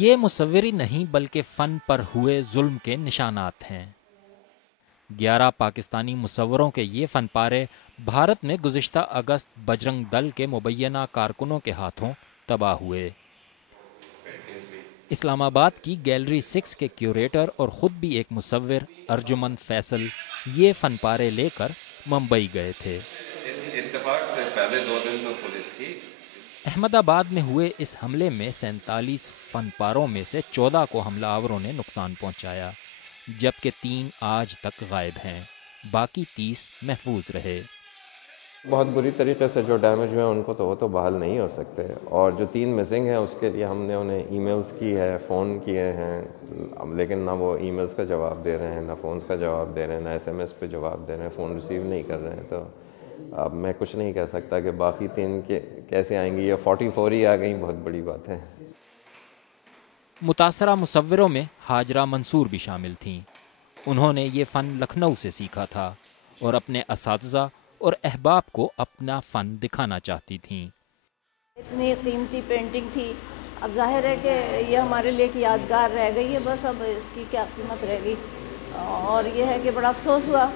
یہ مصوری نہیں بلکہ فن پر ہوئے ظلم کے نشانات ہیں۔ 11 پاکستانی مصوروں کے یہ فن پارے بھارت میں گزشتہ اگست بجرنگ دل کے مبینہ کارکنوں کے ہاتھوں تباہ ہوئے۔ اسلام آباد کی گیلری 6 کے کیوریٹر اور خود بھی ایک مصور ارجمند فیصل یہ فن پارے لے کر ممبئی گئے تھے۔ اتفاق سے پہلے 2 دن تو پولیس تھی۔ احمد آباد میں ہوئے اس حملے میں 47 فن پاروں میں سے 14 کو حملہ آوروں نے نقصان پہنچایا، جبکہ 3 آج تک غائب ہیں، باقی 30 محفوظ رہے۔ بہت بری طریقے سے جو ڈیمیج ہوئے ان کو تو وہ تو بحال نہیں ہو سکتے، اور جو 3 مسنگ ہیں اس کے لیے ہم نے انہیں ای میلز کی ہے، فون کیے ہیں، لیکن نہ وہ ای میلز کا جواب دے رہے ہیں، نہ فونز کا جواب دے رہے ہیں، نہ ایس ایم ایس پہ جواب دے رہے ہیں، فون ریسیو نہیں کر رہے ہیں۔ تو اب میں کچھ نہیں کہہ سکتا کہ باقی 3 کیسے آئیں گی، یا 44 ہی آ گئیں، بہت بڑی بات ہے۔ متاثرہ مصوروں میں ہاجرہ منصور بھی شامل تھیں۔ انہوں نے یہ فن لکھنؤ سے سیکھا تھا اور اپنے اساتذہ اور احباب کو اپنا فن دکھانا چاہتی تھیں۔ اتنی قیمتی پینٹنگ تھی، اب ظاہر ہے کہ یہ ہمارے لیے ایک یادگار رہ گئی ہے، بس اب اس کی کیا قیمت رہ گئی، اور یہ ہے کہ بڑا افسوس ہوا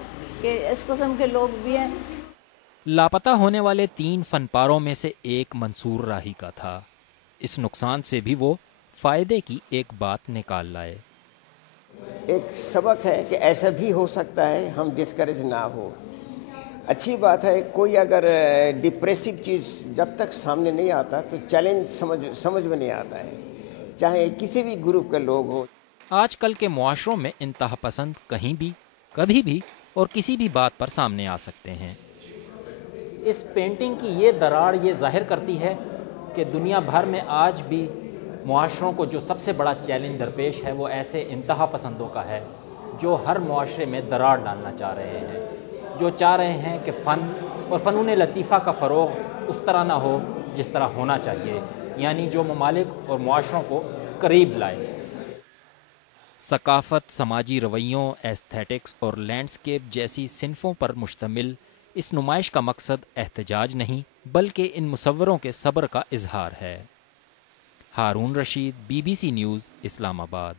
کہ اس قسم کے لوگ بھی ہیں۔ لاپتہ ہونے والے 3 فن پاروں میں سے ایک منصور راہی کا تھا۔ اس نقصان سے بھی وہ فائدے کی ایک بات نکال لائے۔ ایک سبق ہے کہ ایسا بھی ہو سکتا ہے، ہم ڈسکریج نہ ہو۔ اچھی بات ہے، کوئی اگر ڈپریسو چیز جب تک سامنے نہیں آتا تو چیلنج سمجھ میں نہیں آتا ہے، چاہے کسی بھی گروپ کے لوگ ہوں۔ آج کل کے معاشروں میں انتہا پسند کہیں بھی، کبھی بھی اور کسی بھی بات پر سامنے آ سکتے ہیں۔ اس پینٹنگ کی یہ دراڑ یہ ظاہر کرتی ہے کہ دنیا بھر میں آج بھی معاشروں کو جو سب سے بڑا چیلنج درپیش ہے وہ ایسے انتہا پسندوں کا ہے، جو ہر معاشرے میں دراڑ ڈالنا چاہ رہے ہیں، جو چاہ رہے ہیں کہ فن اور فنون لطیفہ کا فروغ اس طرح نہ ہو جس طرح ہونا چاہیے، یعنی جو ممالک اور معاشروں کو قریب لائے۔ ثقافت، سماجی رویوں، ایستھیٹکس اور لینڈسکیپ جیسی صنفوں پر مشتمل اس نمائش کا مقصد احتجاج نہیں بلکہ ان مصوروں کے صبر کا اظہار ہے۔ ہارون رشید، BBC نیوز، اسلام آباد۔